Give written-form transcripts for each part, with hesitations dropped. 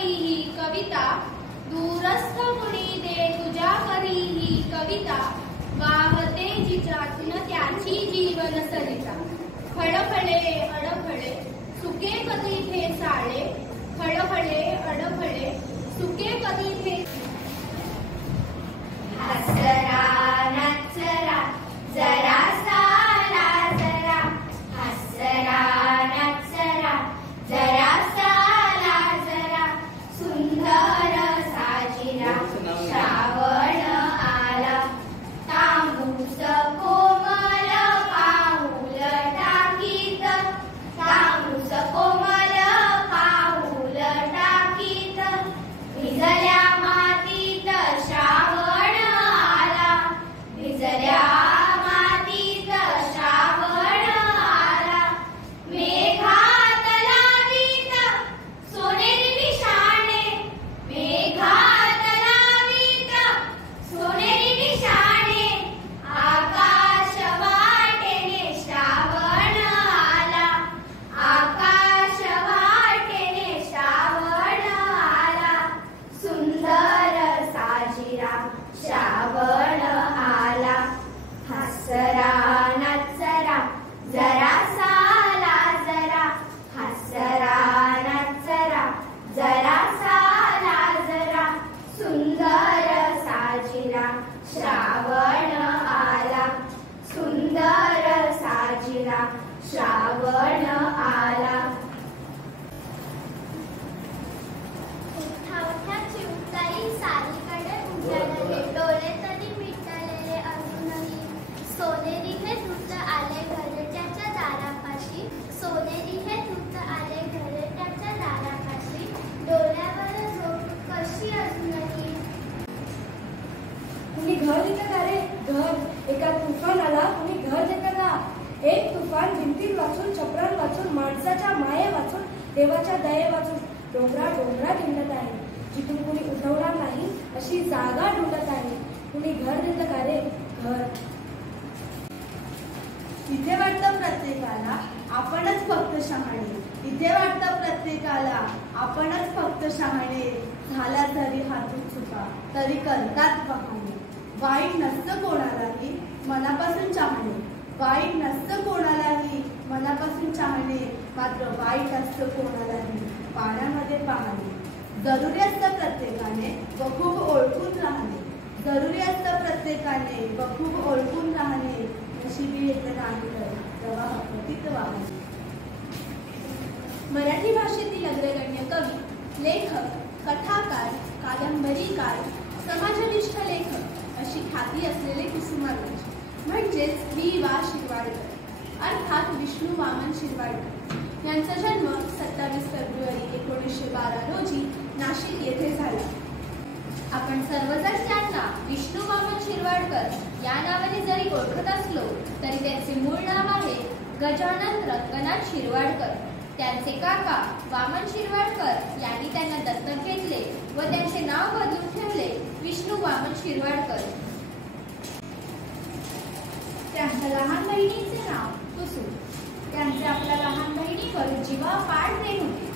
करी ही कविता, दूरस्थ कुणी दे तुझ्या करी ही कविता, वाहते जिच्यातून त्याची जीवन सरिता. खळखळे अडखळे सुके कधी ठेसाळे, खळखळे अडखळे सुके कधी ठेस. हसरा नचरा जरा साला जरा, हसरा नचरा जरा साला जरा, सुंदर साजिरा श्रावण आला, तांबूस कोमल पाऊल टाकीत, तांबूस कोमल पाऊल टाकीत, भिजल्या मातीत श्रावण आला, भिजल्या मातीत श्रावण आला, मेघात लावीत सोनेरी निशाणे, मेघात लावीत सोनेरी निशाणे, आकाश वाटेने श्रावण आला, आकाश वाटेने श्रावण आला, सुंदर साजिरा श्रावण आला. हसरा नचरा जरा साला जरा, हसरा नचरा जरा साला जरा, सुंदर साजिरा श्रावण आला, सुंदर साजिरा श्रावण आला. उठा उठा चिवताई सारीकडे उजाडले, डोळे तरी मिटालेले अजूनही, सोनेरी हे दूत आले घरट्याच्या दारापाशी, सोनेरी हे दूत आले घरट्याच्या दारापाशी, डोळ्यावर झोप कशी अजूनही. कुणी घर देतं का रे घर, एका तुफान आला कुणी घर देतं का. एक तुफान भिंतीत वाचून, छपरान वाचून, माणसाच्या माये वाचून, देवाच्या दये वाचून, डोंगरा डोंगरा हिंडत आहे, जिथून कुणी उठवणार नाही अशी जागा ढूंढत आहे. कुणी घर देतं का रे घर. इथे वाटतं प्रत्येकाला आपणच फक्त शहाणे, इथे वाटतं प्रत्येकाला आपणच फक्त शहाणे, झाला तरी हातून चुका तरी करतात बहाणे. वाईट नसतं कोणालाही मनापासून चाहणे, वाईट नसतं कोणालाही मनापासून चाहणे, मात्र वाईट असतं कोणालाही पाण्यामध्ये पाहणे. जरुरी असतं प्रत्येकाने व खूप ओळखून राहणे, जरुरी असतं प्रत्येकाने व खूप ओळखून राहणे, नशिबी येत नाही तर प्रवाह पतित वाहणे. मराठी भाषेतील अग्रगण्य कवी, लेखक, कथाकार, कादंबरीकार, समाजनिष्ठ लेखक अशी ख्याती असलेले कुसुमाग्रज म्हणजेच वि.वा. शिरवाडकर अर्थात विष्णू वामन शिरवाडकर यांचा जन्म 27 फेब्रुवारी 1912 रोजी नाशिक येथे झाला. आपण सर्वजण त्यांना विष्णू वामन शिरवाडकर या नावाने जरी ओळखत असलो तरी त्यांचे मूळ नाव आहे गजानन रंगनाथ शिरवाडकर. त्यांचे काका वामन शिरवाडकर यांनी त्यांना दत्तक घेतले व त्यांचे नाव बदलून ठेवले विष्णू वामन शिरवाडकर. त्यांच्या लहान बहिणीचे नाव कुसुम. त्यांचे आपल्या लहान बहिणीवर जीवापाड प्रेम होते,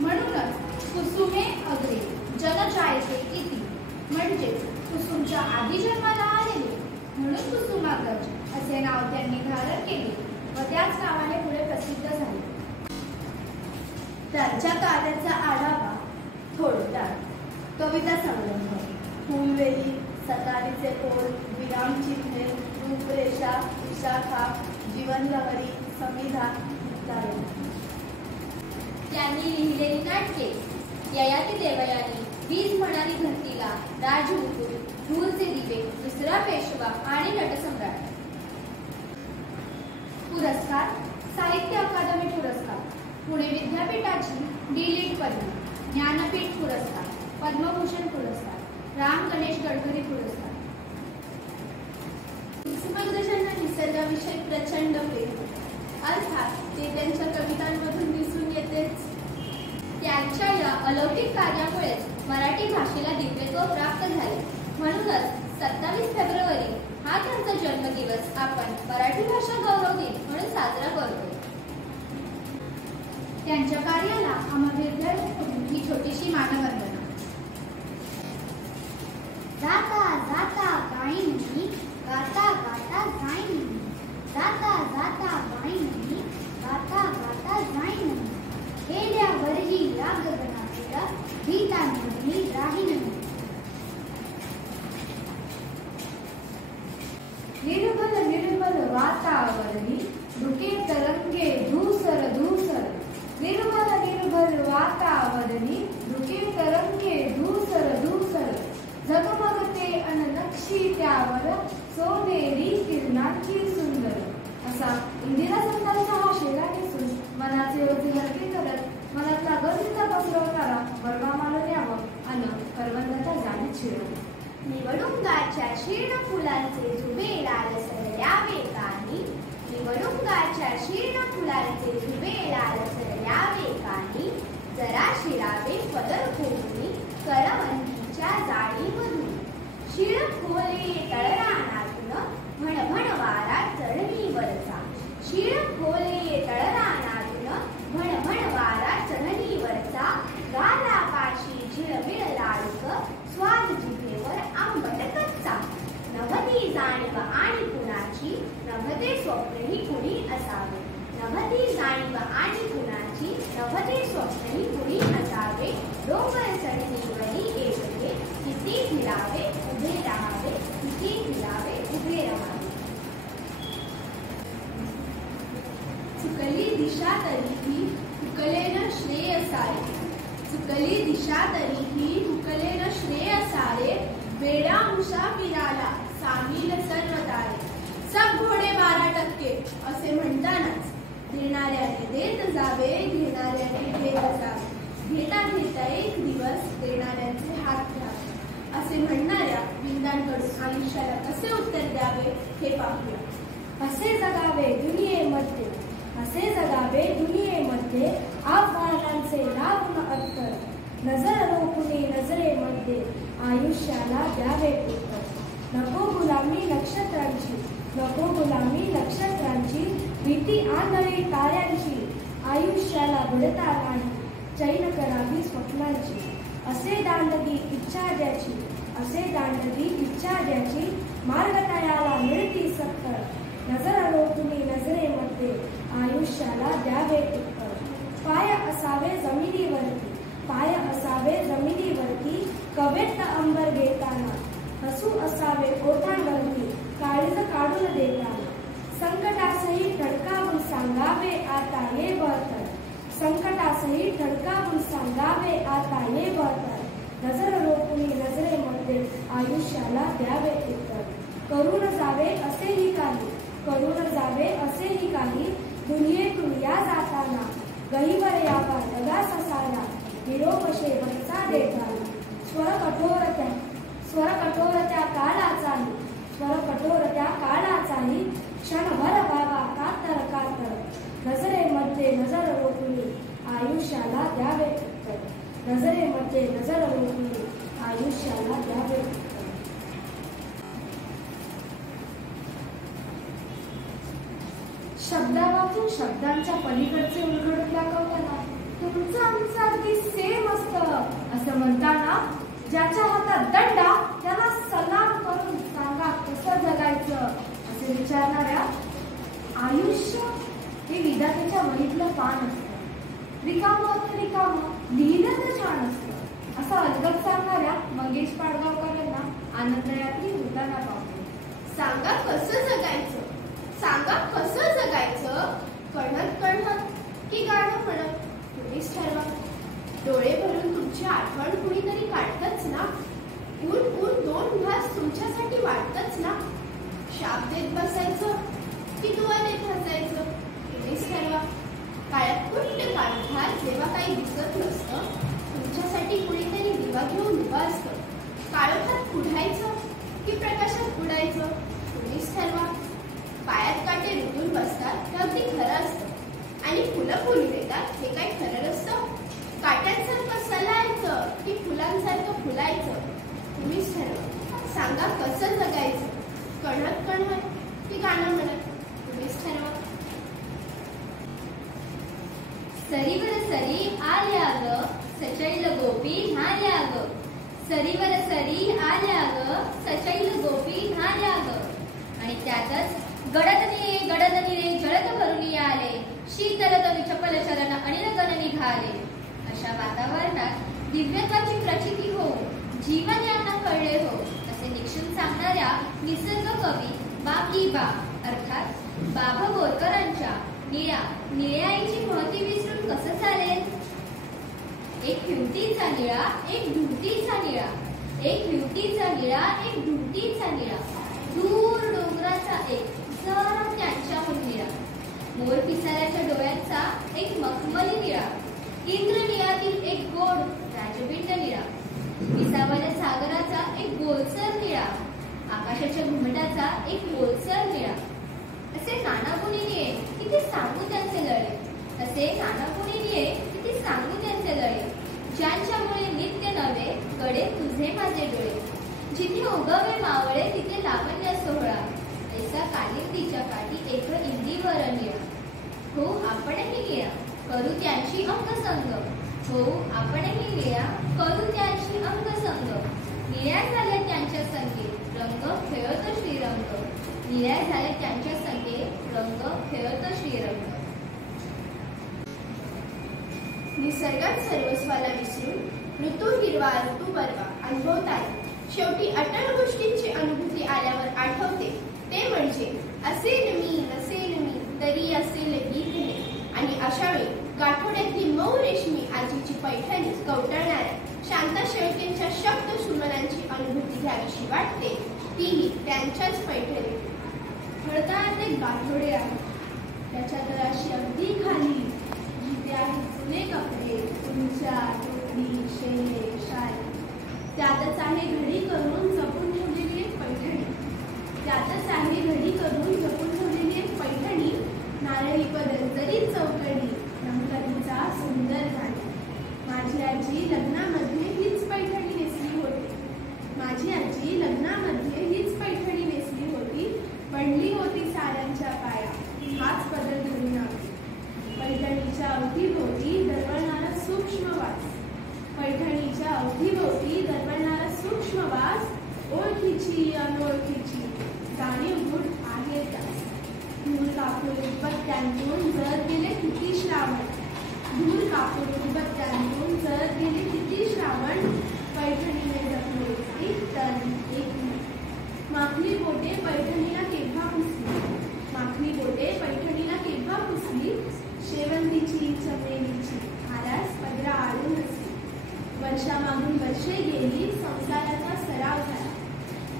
म्हणूनच कुसुमे अग्रे जन जायते इति म्हणजे कुसुमच्या आधी जन्माला आलेले म्हणून कुसुमाग्रज असे नाव त्यांनी धारण केले व त्याच नावाने पुढे प्रसिद्ध झाले. त्यांच्या कार्याचा आढावा थोडक्यात. कविता संग्रह, फुलवेली, सतारीचे पोल, विरामचिन्हे, रूपरेषा, विशाखा, जीवनलहरी, संविधान इत्यादी. त्यांनी लिहिलेली नाटके ययाती देवयानी, वीज म्हणाली धरतीला, राजमुकुट, धूळचे दिवे, दुसरा पेशवा आणि नटसम्राट. पुरस्कार: साहित्य अकादमी पुरस्कार, पुणे विद्यापीठाची डी.लिट पदवी, ज्ञानपीठ पुरस्कार, पद्मभूषण पुरस्कार, राम गणेश गडकरी पुरस्कार. कुसुमाग्रजांना निसर्गाविषयी प्रचंड प्रेम, अर्थात ते त्यांच्या कवितांमधून दिसून येतेच. त्यांच्या या अलौकिक कार्यामुळेच मराठी भाषेला दिव्यत्व प्राप्त झाले. म्हणूनच 27 फेब्रुवारी हा त्यांचा जन्मदिवस आपण मराठी भाषा गौरव दिन म्हणून साजरा करतो. त्यांच्या कार्याला आम्हा विद्यार्थ्यांकडून ही छोटीशी मानवंदना. जाता जाता गायिनी गाता गाता जाईनी, जाता जाता गायिनी गाता गाता जाईनी, गेल्यावरही या गगनातला गीतांमधली राहिनी. निर्मल निर्मल वातावरणी धुके तरंगे धूसर धूसर, निर्मल निर्मल वातावरणी धुके तरंगे धूसर धूसर, झगमगते अन नक्षी त्यावर सोनेरी किरणांची सुंदर. असा इंदिरा संतांचा हा शेरा नेसून मनाचे ओझे हलके करत मनातला गंध पसरवणारा बरवा मालून यावं अन करवंदाच्या जाळीत शिरवलं. निवडुंगाच्या शीर्ण फुलांचे झुबे लाल सरल्यावे कानी, निवडुंगाच्या शीर्ण फुलांचे झुबे लाल सरल्यावे कानी, जरा शिरावे पदर खोली करवंदीच्या जाळीमधून. शिळ खोले तळरानातून भणभण वारा चढणीवरचा, शिळ खोले तळरानातून भणभण वारा चढणीवरचा, गालापाशी झिळमिळ लाडक स्वाद जिभेवर आंबट कच्चा. नभती जाणीव आणि कुणाची नभते स्वप्नही कुणी असावे, नभती जाणीव आणि कुणाची नभते स्वप्नही कुणी असावे. डोंगर चढणीवरी एकटे किती फिरावे उभे राहावे, किती फिरावे उभे राहावे. चुकली दिशा तरीही हुकलेन श्रेयसारे, चुकली दिशा तरीही हुकलेन श्रेयसारे, वेडा मुसाफिराला सामील सर्व तारे. सब घोडे 12% असे म्हणतानाच देणाऱ्याने देत जावे, घेणाऱ्याने घेत जावे, घेता घेता एक दिवस देणाऱ्यांचे हात घ्यावे. असे म्हणणाऱ्या विंदांकडून आयुष्याला कसे उत्तर द्यावे हे पाहूया. असे जगावे दुनियेमध्ये, असे जगावे दुनियेमध्ये, आव्हानांचे लावून अत्तर, नजर रोखुनी नजरेमध्ये आयुष्याला द्यावे उत्तर. नको गुलामी नक्षत्रांची, नको गुलामी नक्षत्रांची, भीती आंधळी ताऱ्यांची, आयुष्याला बुडता नाही चैन करावी स्वप्नांची. असे दांडगी इच्छा द्याची, असे दांडगी इच्छा द्याची, मार्ग तयाला मिळती सत्तर, नजर रोखुनी नजरेमध्ये आयुष्याला द्यावे उत्तर. पाय असावे जमिनीवरती, पाय असावे जमिनीवरती, कवेत अंबर घेताना, हसू असावे ओठांवरती काळीज काढून देताना. संकटासही ठणकावून सांगावे आता ये बळतर, संकटासही ठणकावून सांगावे आता ये बळतर, नजर रोखुनी नजरेमध्ये आयुष्याला द्यावे उत्तर. करून जावे असेही काही, करून जावे असेही काही, दुनियेतून या जाताना गहिवर यावा दगा ससारा, निरोप शेवटचा देताना. स्वर कठोर त्या काळाचाही, स्वर कठोर त्या काळाचाही, क्षणभर व्हावा कातर कातर, नजरेमध्ये नजर रोखुनी आयुष्याला द्यावे उत्तर, नजरेमध्ये नजर रोखुनी आयुष्याला द्यावे उत्तर. शब्दावाचून शब्दांच्या पलीकडचे उलगडून दाखवताना तुमचं आमचं अगदी सेम असतं असं म्हणताना ज्याच्या हातात दंडा त्याला सलाम करून सांगा कसं जगायचं असे विचारणाऱ्या आयुष्य हे विधात्याच्या वहीतलं पान असतं. रिकामं तर रिकामं लिहिलं तर छान असतं असं अलगद सांगणाऱ्या मंगेश पाडगावकर यांना आनंदयात्री होताना पाहतो. सांगा कसं जगायचं, सांगा कसं जगायचं, कणत कणत की गाणं म्हणत तुम्हीच ठरवा. डोळे भरून तुमची आठवण कुणीतरी काढतच ना, ऊन ऊन 2 घास तुमच्यासाठी वाटतच ना. शाप देत बसायचं की दुआ देत हसायचं तुम्हीच ठरवा. काळ्यात कुठले काळखात जेव्हा काही दिसत नसतं तुमच्यासाठी कुणीतरी दिवा घेऊन उभा असतं. काळोखात पुढायचं की प्रकाशात उडायचं तुम्हीच ठरवा. पायात काटे रुतून बसतात ते अगदी खरं असतं आणि फुलं फुल देतात हे काय खरं नसतं. काट्यांसारखं सलायचं की फुलांसारखं फुलायचं तुम्हीच ठरवा. सांगा कसं जगायचं, कणत कणत की गाणं म्हणत तुम्हीच ठरवा. सरीवर सरी आल्या ग सचैल गोपी न्हाल्या ग सरीवर सरी आल्या ग सचैल गोपी न्हाल्या ग. आणि त्यातच गडदनिरे जळत भरून आले शीतल तनु चपल चरण अनिल गण निघाले. अशा वातावरणात दिव्यत्वाची प्रचिती हो जीवन यांना कळले हो असे निक्षून सांगणाऱ्या निसर्ग कवी बाबा अर्थात बाबा बोरकरांच्या निळ्याईची महती विसरून कसं चालेल. एक हिवटीचा निळा एक ढुमटीचा निळा एक हिवटीचा निळा एक ढुमटीचा निळा दूर डोंगराचा एक जरा त्यांच्याहून निळा मोर पिसाऱ्याच्या डोळ्यांचा एक मखमली निळा इंद्रनिळातील एक गोड राजबिंड निळा विसावल्या सागराचा एक गोलसर निळा आकाशाच्या घुमटाचा एक गोलसर निळा. असे नाना गुणी निळे किती सांगू त्यांचे लळे असे नाना गुणी निळे किती सांगू त्यांचे लळे ज्यांच्यामुळे नित्य नवे गडे तुझे माझे डोळे जिथे उगवे मावळे तिथे लावण्य सोहळा ऐसा कालिंदीच्या काठी एक इंदीवर निळा. हो आपणही निळा करू त्यांची अंगसंग हो आपणही निळा करू त्यांची अंगसंग. निळ्या झाल्या त्यांच्या संगे रंग खेळत श्रीरंग निळ्या झाल्या त्यांच्या संगे रंग खेळत श्रीरंग. निसर्गात सर्वस्वाला विसरून ऋतू हिरवा ऋतू बरवा अनुभवतात. शेवटी अटल गोष्टींची अनुभूती आल्यावर आठवते ते म्हणजे असेल मी नसेल मी तरी असेल गीत हे. आणि अशा वेळी गाठोड्यातली मऊ रेशमी आजीची पैठणी कवटळणाऱ्या शांता शेळकेंच्या शब्द सुमनांची अनुभूती घ्यावीशी वाटते तीही त्यांच्याच पैठणी. खडकात एक गाठोडे आहे त्याच्या तळाशी अगदी खाली जिथे आहे जुने कपडे उंच्या टोपी शेले शाल. त्यातच आहे घडी करून जपून ठेवलेली एक पैठणी त्यातच आहे घडी करून जपून ठेवलेली एक पैठणी. नारळी पदंतरी चौकडी रंगकथेचा सुंदर गाणी. माझी आजी लग्नामध्ये हीच पैठणी नेसली होती माझी आजी लग्नामध्ये हीच पैठणी नेसली होती. पडली होती साऱ्यांच्या पाया हाच पदर धरून आली. पैठणीच्या अवतीभोवती दरवळणारा सूक्ष्म वास पैठणीच्या अवतीभोवती दरवळणारा सूक्ष्म वास ओळखीची अनोळखीची जाणीवभूत आहे त्यास. धूर कापूर उदबत्त्यांतून जळत गेले किती श्रावण धूर कापूर उदबत्त्यांतून जळत गेले किती श्रावण. पैठणीने जपले एक तन एक मन. माखली बोटे पैठणीला केव्हा पुसली माखली बोटे पैठणीला केव्हा पुसली. शेवंतीची चमेलीची आरास पदरा आळून असली. वर्षामागून वर्षे गेली संसाराचा सराव झाला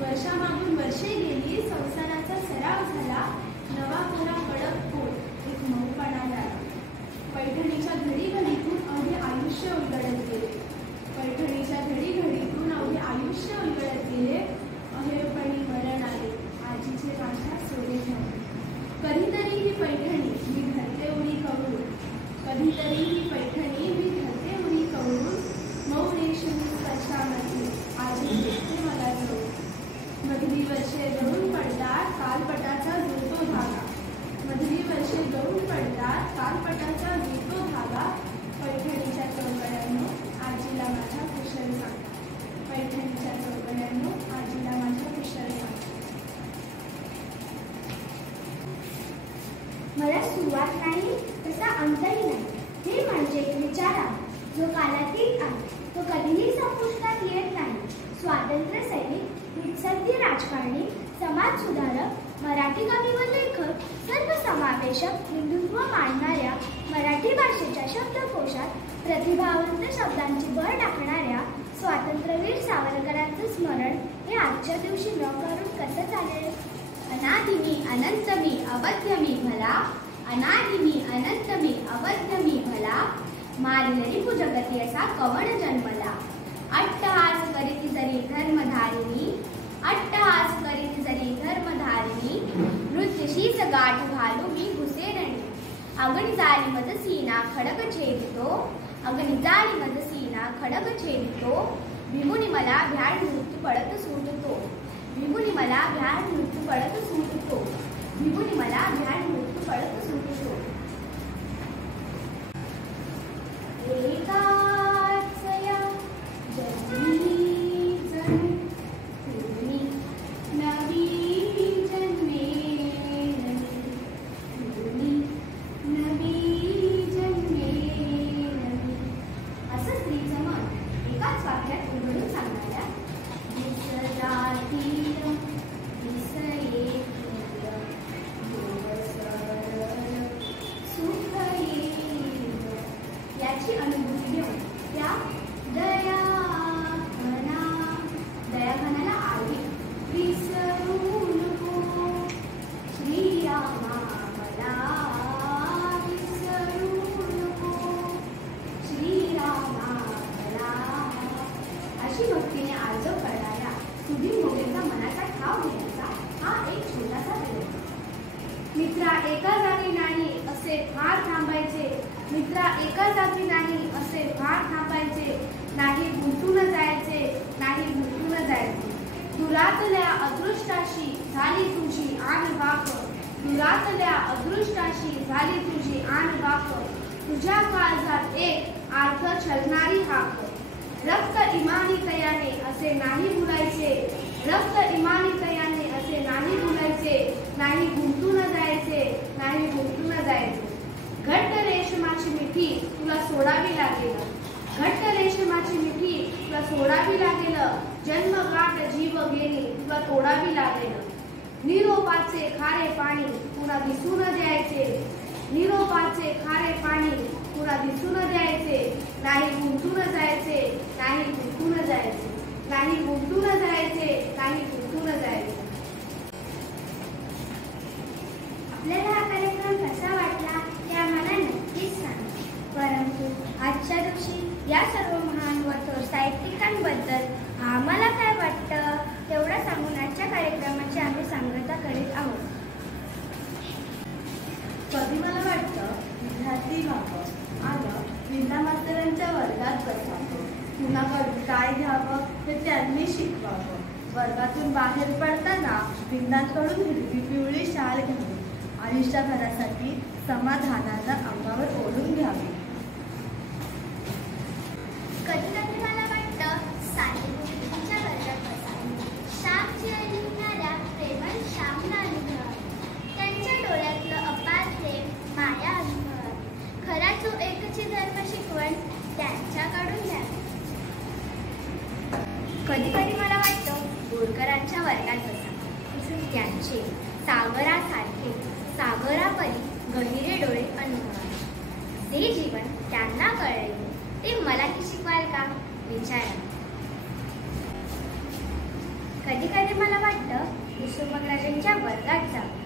वर्षामागून वर्षे गेली संसाराचा सराव झाला. नवा कोरा कडक पोट एक मऊपणा झाला. पैठणीच्या घडीघडीतून अवघे आयुष्य उलगडत गेले पैठणीच्या घडीघडीतून अवघे आयुष्य उलगडत गेले. अहेरपणी मरण आले आजीचे माझ्या सोडे झाले. कधीतरी ही पैठणी मी धरते उडी कवळून कधीतरी ही पैठणी मी धरते उडी कवळून. मऊ रेशमी स्पर्शामध्ये आजी देते मला जवळ. मधली वर्षे गळून पडतात कालपटाचा जुळतो धागा मधली वर्षे गळून पडतात कालपटाचा जुळतो धागा. पैठणीच्या चौकड्यांनो आजीला माझ्या कुशल सांगा पैठणीच्या चौकड्यांनो आजीला माझ्या कुशल सांगा. मला सुरुवात नाही तसा अंतही नाही हे म्हणजे एक विचार आहे जो कालातीत आहे तो कधीही संपुष्टात येत नाही. स्वातंत्र्य सैनिक निसर्गी राजकारणी समाज सुधारक मराठी कवी व लेखक सर्वसमावेशक हिंदुत्व मांडणाऱ्या मराठी भाषेच्या शब्दकोशात प्रतिभावंत शब्दांची भर टाकणाऱ्या स्वातंत्र्यवीर सावरकरांचं स्मरण हे आजच्या दिवशी न करून कसं चालेल. अनादिमी अनंतमी अवध्यमी भला अनादिमी अनंतमी अवध्यमी भला मारिलरी भुजगती असा कवण जन्मला. अट्टहास करीत जरी धर्मधारिणी अट्टहास करीत जरी धर्मधारिणी नृत्यशीच गाठ घालू मी घुसेरणी. अगणी जाळी मज सीना खडग छेदितो अगणी जाळी मज सीना खडग छेदितो. भिमुनी मला भ्याड मृत्यू पडत सुटतो भिमुनी मला भ्याड मृत्यू पडत सुटतो भिमुनी मला भ्याड मृत्यू पडत सुटतो. एकाच या जन्मी जणू तुम्ही नवी जन्मे तुम्ही नवी जन्मे असं स्त्रीचं मन एकाच वाक्यात उघडून सांगणाऱ्या दिसरातील दिसये सुख येईल याची अनुभूती घेऊन त्या दयाघनाला आली विसरू नको श्रीरामा मला विसरू नको श्रीरामा मला अशी भक्तीने आर्जव करणाऱ्या सुधीर मोगेंचा मनाचा ठाव घेण्याचा हा एक छोटासा प्रयोग. मित्रा एका जागी नाही असे फार थांबायचे मित्रा एका जागी नाही असे फार थांबायचे नाही गुंतून जायचे नाही गुंतून जायचे दुरातल्या अदृष्टाशी झाली तुझी आण वाक दुरातल्या अदृष्टाशी झाली तुझी आण वाक तुझ्या काळजात एक आर्थ छलणारी हाक रक्त इमानी तयाने असे नाही भुलायचे रक्त इमानी तयाने असे नाही भुलायचे नाही गुंतून जायचे नाही गुंतून जायचे घट्ट रेशमाची मिठी तुला सोडावी लागेल घट्ट रेशमाची मिठी तुला सोडावी लागेल जन्मगाठ जीव घेणे तुला तोडावी लागेल निरोपाचे खारे पाणी पुन्हा दिसून द्यायचे निरोपाचे खारे पाणी पुन्हा दिसून द्यायचे नाही गुंतून जायचे नाही गुंतून जायचे नाही गुंतून जायचे नाही गुंतून जायचे. आपल्याला हा कार्यक्रम कसा वाटला ते आम्हाला नक्कीच सांगा. परंतु आजच्या दिवशी या सर्व महान व थोर साहित्यिकांबद्दल आम्हाला काय वाटतं तेवढं सांगून आजच्या कार्यक्रमाची आम्ही सांगता करीत आहोत. कधी मला वाटतं विद्यार्थी व्हावं आणि विंदा मास्तरांच्या वर्गात बसावं कुणाकडून काय घ्यावं हे त्यांनी शिकवावं वर्गातून बाहेर पडताना विंदांकडून हिरवी पिवळी शाल घ्यावी आयुष्यभरासाठी समाधानानं अंगावर ओढून घ्यावी. कधी कधी मला वाटतं साहित्यिकांच्या वर्गात बसावं श्यामची लिहिणाऱ्या प्रेमळ श्यामला अनुभवावी त्यांच्या डोळ्यातलं अपार प्रेम माया अनुभवावी खरा जो एकची धर्म शिकवण त्यांच्याकडून घ्यावी. कधी कधी मला वाटतं बोरकरांच्या वर्गात बसावं त्यांचे सागरासारखे सागरापरी गहिरे डोळे अनुभवावे जे जीवन त्यांना कळले ते मलाही शिकवाल का विचारा. कधी कधी मला वाटतं कुसुमग्रजांच्या वर्गात जावं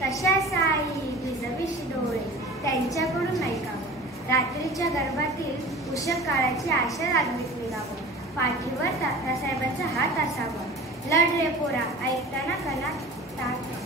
कशा साई भिजविश डोळे त्यांच्याकडून ऐकावं रात्रीच्या गर्भातील उषक काळाची आशा लागलीत निघावं पाठीवर तात्यासाहेबांचा हात असावा लढ रे पोरा ऐकताना कला ताट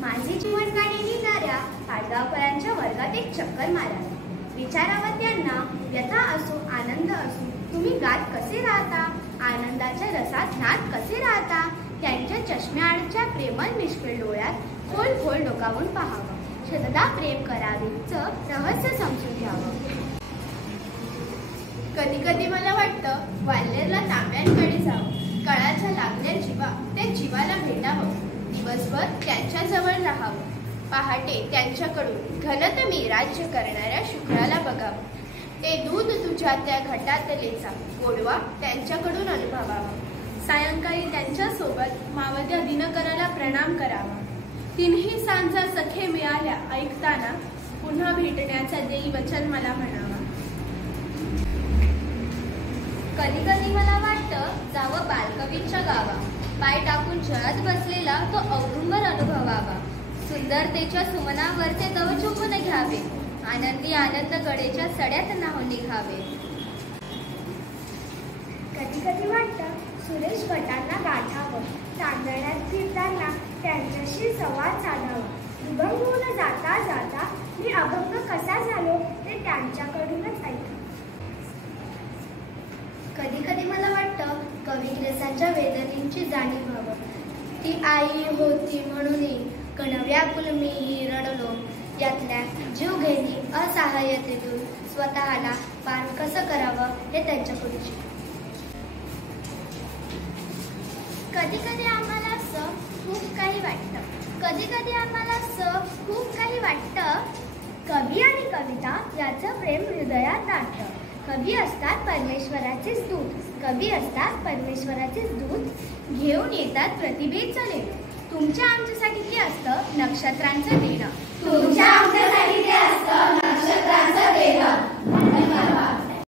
माझी जीवन गाडी लिहिणाऱ्या पाडगावकरांच्या वर्गात एक चक्कर मारावी विचारावं त्यांना व्यथा असो आनंद असो तुम्ही गात कसे राहता आनंदाच्या रसात नात कसे राहता त्यांच्या चष्म्याआडच्या प्रेमळ निष्क्रिय डोळ्यात खोल खोल डोकावून पाहावं शतदा प्रेम करावेचं रहस्य समजून घ्यावं. कधी कधी मला वाटतं वाल्हेरला तांब्यांकडे जावं कळाच्या लागल्या जीवा त्या जीवाला भेटावं दिवसभर त्यांच्याजवळ राहावं पहाटे त्यांच्याकडून घनतमी राज्य करणाऱ्या शुक्राला बघावं ते दूध तुझ्या त्या घटातलेचा गोडवा त्यांच्याकडून अनुभवावा सायंकाळी त्यांच्यासोबत मावत्या दिनकराला प्रणाम करावा तिन्ही सांजा सखे मिळाल्या ऐकताना पुन्हा भेटण्याचा देई वचन मला म्हणावा. कधी कधी मला वाटतं जावं बालकवींच्या गावा पाय टाकून जळत बसलेला तो औदुंबर अनुभवावा सुंदरतेच्या सुमनावरचे दव चुकून घ्यावे आनंदी आनंद गडेच्या सड्यात नाहून निघावे. कधी कधी वाटतं सुरेश भटांना गाठावं चांदण्यात फिरताना त्यांच्याशी संवाद साधावा दुभंग होऊन जाता जाता मी अभंग कसा झालो ते त्यांच्याकडूनच ऐकावं. कधी कधी मला वाटतं कविग्रसांच्या वेदनेची जाणीव व्हावं ती आई होती म्हणून कणव्याकुल मीही रडलो यातल्या जीवघेणी असहाय्यतेतून स्वतःला पार कसं करावं हे त्यांच्याकडून शिकू. कधी कधी आम्हाला असं खूप काही वाटतं. कधी कधी आम्हाला असं खूप काही वाटतं. कवी आणि कविता याचं प्रेम हृदयात दाटतं. कवी असतात परमेश्वराचेच दूत. कवी असतात परमेश्वराचेच दूत. घेऊन येतात प्रतिभेचं लेणं. तुमच्या आमच्यासाठी ते असतं नक्षत्रांचं देणं. तुमच्या